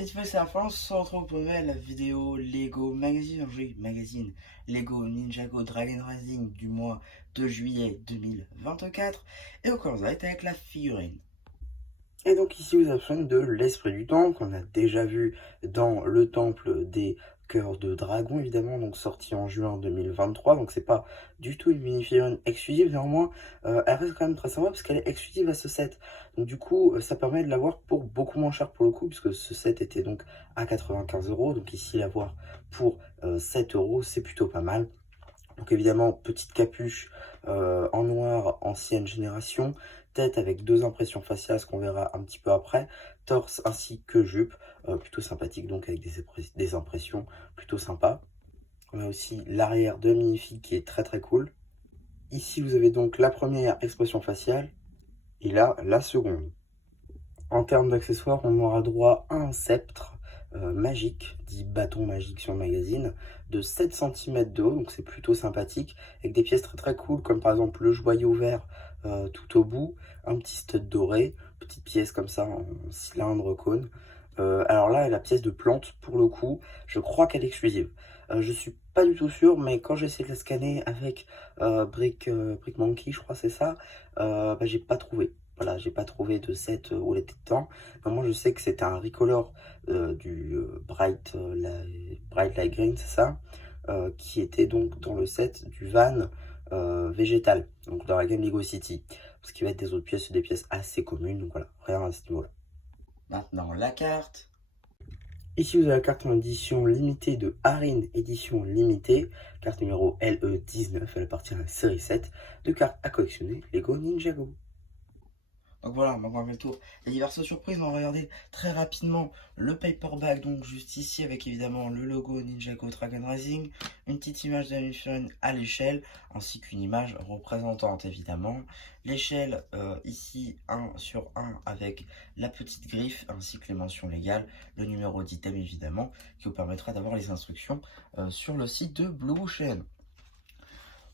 Cette fois, c'est la fin, on se retrouve pour une nouvelle vidéo Lego Magazine, oui, magazine Lego Ninjago Dragon Rising du mois de juillet 2024. Et on commence avec la figurine. Et donc ici vous avez de l'esprit du temple qu'on a déjà vu dans le temple des cœurs de dragon évidemment, donc sorti en juin 2023, donc c'est pas du tout une mini-figurine exclusive, néanmoins elle reste quand même très sympa parce qu'elle est exclusive à ce set, donc du coup ça permet de l'avoir pour beaucoup moins cher pour le coup, puisque ce set était donc à 95 €, donc ici l'avoir pour 7 € c'est plutôt pas mal. Donc évidemment, petite capuche en noir, ancienne génération, tête avec deux impressions faciales, ce qu'on verra un petit peu après, torse ainsi que jupe, plutôt sympathique, donc avec des impressions plutôt sympas. On a aussi l'arrière de Minifig qui est très très cool. Ici, vous avez donc la première expression faciale, et là, la seconde. En termes d'accessoires, on aura droit à un sceptre magique, dit bâton magique sur le magazine, de 7 cm de haut, donc c'est plutôt sympathique, avec des pièces très très cool, comme par exemple le joyau vert tout au bout, un petit stud doré, petite pièce comme ça en cylindre cône. Alors là, la pièce de plante, pour le coup, je crois qu'elle est exclusive. Je suis pas du tout sûr, mais quand j'ai essayé de la scanner avec Brick Monkey, je crois c'est ça, j'ai pas trouvé. Voilà, j'ai pas trouvé de set où elle était dedans. Mais moi, je sais que c'était un recolor du Bright Light Green, c'est ça, qui était donc dans le set du van végétal, donc dans la gamme Lego City. Ce qui va être des autres pièces, des pièces assez communes, donc voilà, rien à ce niveau-là. Maintenant, la carte. Ici, vous avez la carte en édition limitée de Harin édition limitée, carte numéro LE19, elle appartient à la série 7 de cartes à collectionner Lego Ninjago. Donc voilà, maintenant on fait le tour des diverses surprises. On va regarder très rapidement le paperback, donc juste ici avec évidemment le logo Ninjago Dragon Rising, une petite image de la figurine à l'échelle, ainsi qu'une image représentante évidemment. L'échelle ici 1 sur 1 avec la petite griffe, ainsi que les mentions légales, le numéro d'item évidemment, qui vous permettra d'avoir les instructions sur le site de Blue Ocean.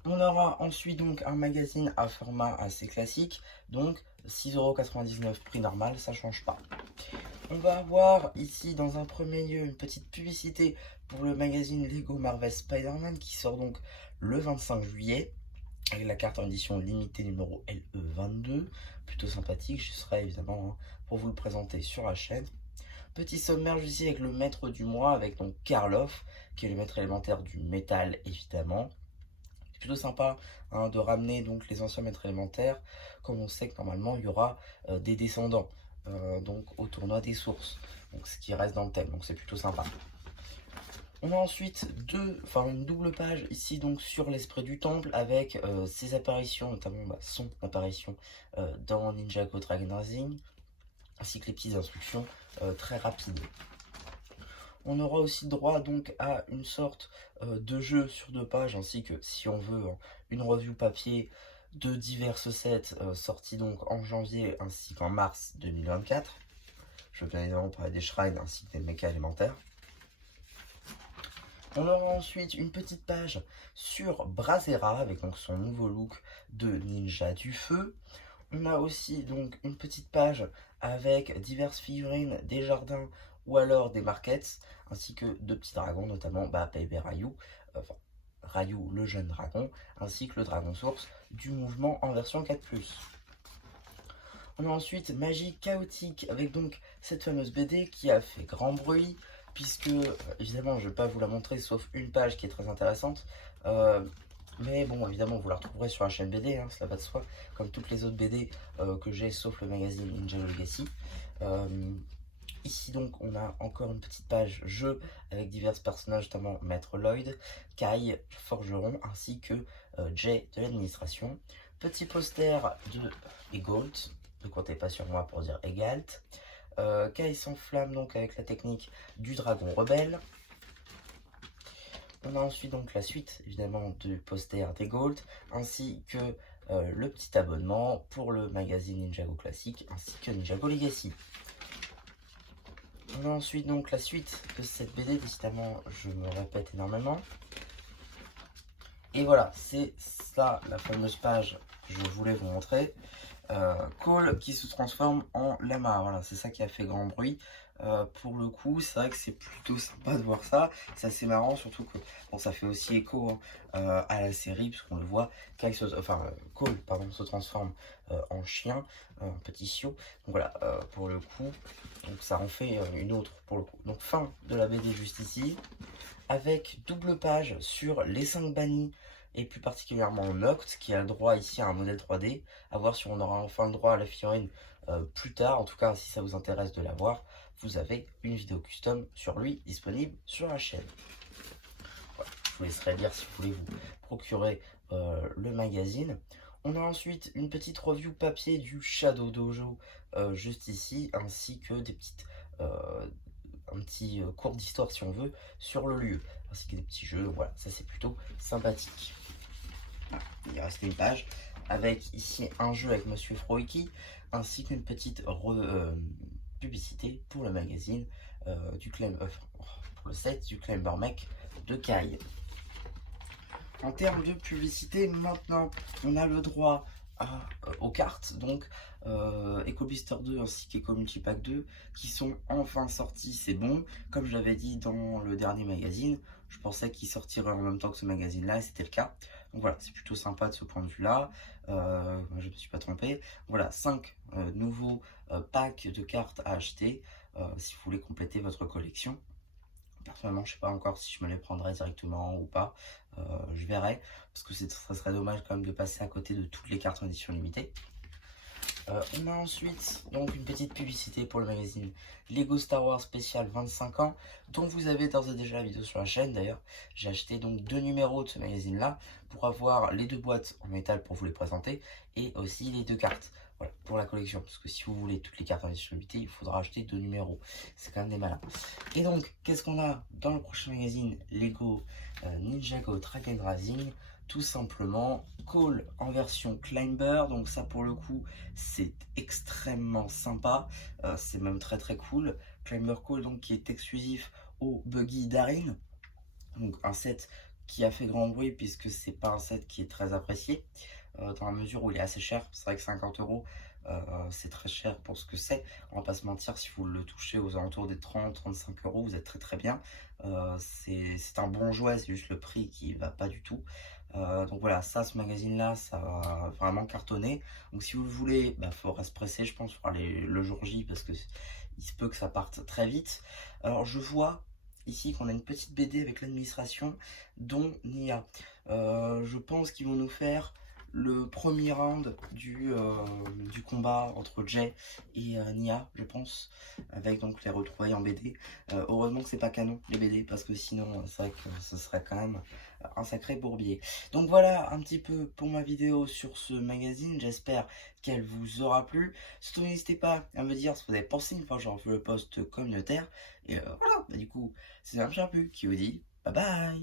On aura ensuite donc un magazine à format assez classique, donc 6,99 € prix normal, ça change pas. On va avoir ici dans un premier lieu une petite publicité pour le magazine Lego Marvel Spider-Man qui sort donc le 25 juillet avec la carte en édition limitée numéro LE22, plutôt sympathique, je serai évidemment pour vous le présenter sur la chaîne. Petit sommaire ici avec le maître du mois, avec donc Karloff, qui est le maître élémentaire du métal évidemment. C'est plutôt sympa de ramener donc les anciens maîtres élémentaires, comme on sait que normalement il y aura des descendants donc au tournoi des sources, donc ce qui reste dans le thème, donc c'est plutôt sympa. On a ensuite une double page ici donc sur l'esprit du temple avec ses apparitions, notamment son apparition dans Ninjago Dragon Rising, ainsi que les petites instructions très rapides. On aura aussi droit donc à une sorte de jeu sur 2 pages, ainsi que si on veut une review papier de divers sets sortis donc en janvier ainsi qu'en mars 2024. Je veux bien évidemment parler des shrines ainsi que des mechas élémentaires. On aura ensuite une petite page sur Brasera avec donc son nouveau look de ninja du feu. On a aussi donc une petite page avec diverses figurines des jardins ou alors des markets, ainsi que 2 petits dragons, notamment Baby Ryu, Ryu le jeune dragon, ainsi que le dragon source du mouvement en version 4+. On a ensuite Magie Chaotique avec donc cette fameuse BD qui a fait grand bruit, puisque évidemment je ne vais pas vous la montrer sauf une page qui est très intéressante. Mais bon, évidemment, vous la retrouverez sur la chaîne BD, cela va de soi, comme toutes les autres BD que j'ai, sauf le magazine Ninja Legacy. Ici, donc, on a encore une petite page jeu avec divers personnages, notamment Maître Lloyd, Kai, Forgeron, ainsi que Jay de l'administration. Petit poster de Egalt, ne comptez pas sur moi pour dire Egalt. Kai s'enflamme donc avec la technique du dragon rebelle. On a ensuite donc la suite évidemment du poster des Gold, ainsi que le petit abonnement pour le magazine Ninjago classique ainsi que Ninjago Legacy. On a ensuite donc la suite de cette BD, décidément je me répète énormément. Et voilà, c'est ça la fameuse page que je voulais vous montrer. Cole qui se transforme en lama. Voilà, c'est ça qui a fait grand bruit. Pour le coup, c'est vrai que c'est plutôt sympa de voir ça. C'est assez marrant, surtout que bon, ça fait aussi écho hein, à la série, puisqu'on le voit, Cole pardon, se transforme en chien, un petit chiot. Donc voilà, pour le coup, donc ça en fait une autre pour le coup. Donc fin de la BD juste ici, avec double page sur les 5 bannis et plus particulièrement Noct qui a le droit ici à un modèle 3D. À voir si on aura enfin le droit à la figurine plus tard. En tout cas, si ça vous intéresse de la voir, vous avez une vidéo custom sur lui disponible sur la chaîne. Voilà, je vous laisserai lire si vous voulez vous procurer le magazine. On a ensuite une petite review papier du Shadow Dojo juste ici, ainsi que des petites un petit cours d'histoire si on veut sur le lieu, ainsi que des petits jeux. Voilà, ça c'est plutôt sympathique. Voilà, il reste une page avec ici un jeu avec Monsieur Froiki, ainsi qu'une petite publicité pour le magazine pour le set du Climber Mech de Kai. En termes de publicité, maintenant, on a le droit aux cartes, donc Eco Blister 2 ainsi qu'Eco Multipack 2, qui sont enfin sortis, c'est bon. Comme je l'avais dit dans le dernier magazine, je pensais qu'ils sortiraient en même temps que ce magazine-là, et c'était le cas. Donc voilà, c'est plutôt sympa de ce point de vue-là. Je ne me suis pas trompé. Voilà, 5 nouveaux packs de cartes à acheter si vous voulez compléter votre collection. Personnellement, je sais pas encore si je me les prendrai directement ou pas. Je verrai, parce que ça serait dommage quand même de passer à côté de toutes les cartes en édition limitée. On a ensuite donc une petite publicité pour le magazine Lego Star Wars spécial 25 ans, dont vous avez d'ores et déjà la vidéo sur la chaîne. D'ailleurs, j'ai acheté donc 2 numéros de ce magazine là pour avoir les 2 boîtes en métal pour vous les présenter et aussi les 2 cartes. Voilà, pour la collection, parce que si vous voulez toutes les cartes en édition limitée, il faudra acheter 2 numéros. C'est quand même des malins. Et donc, qu'est-ce qu'on a dans le prochain magazine Lego Ninjago Dragon Rising? Tout simplement Cole en version Climber. Donc ça pour le coup c'est extrêmement sympa, c'est même très très cool. Climber Cole donc qui est exclusif au Buggy Darin, donc un set qui a fait grand bruit puisque c'est pas un set qui est très apprécié dans la mesure où il est assez cher. C'est vrai que 50 euros c'est très cher pour ce que c'est, on va pas se mentir. Si vous le touchez aux alentours des 30-35 euros, vous êtes très très bien. C'est un bon jouet, c'est juste le prix qui va pas du tout. Donc voilà, ça, ce magazine-là, ça va vraiment cartonner. Donc si vous le voulez, il faudra se presser, je pense, pour aller le jour J, parce que il se peut que ça parte très vite. Alors je vois ici qu'on a une petite BD avec l'administration, dont Nia. Je pense qu'ils vont nous faire le premier round du combat entre Jay et Nia, je pense, avec donc les retrouvailles en BD. Heureusement que c'est pas canon les BD, parce que sinon c'est vrai que ce serait quand même un sacré bourbier. Donc voilà un petit peu pour ma vidéo sur ce magazine, j'espère qu'elle vous aura plu. Surtout n'hésitez pas à me dire ce que vous avez pensé une fois j'aurai fait le post communautaire. Et voilà, du coup c'est un Charpu qui vous dit bye bye.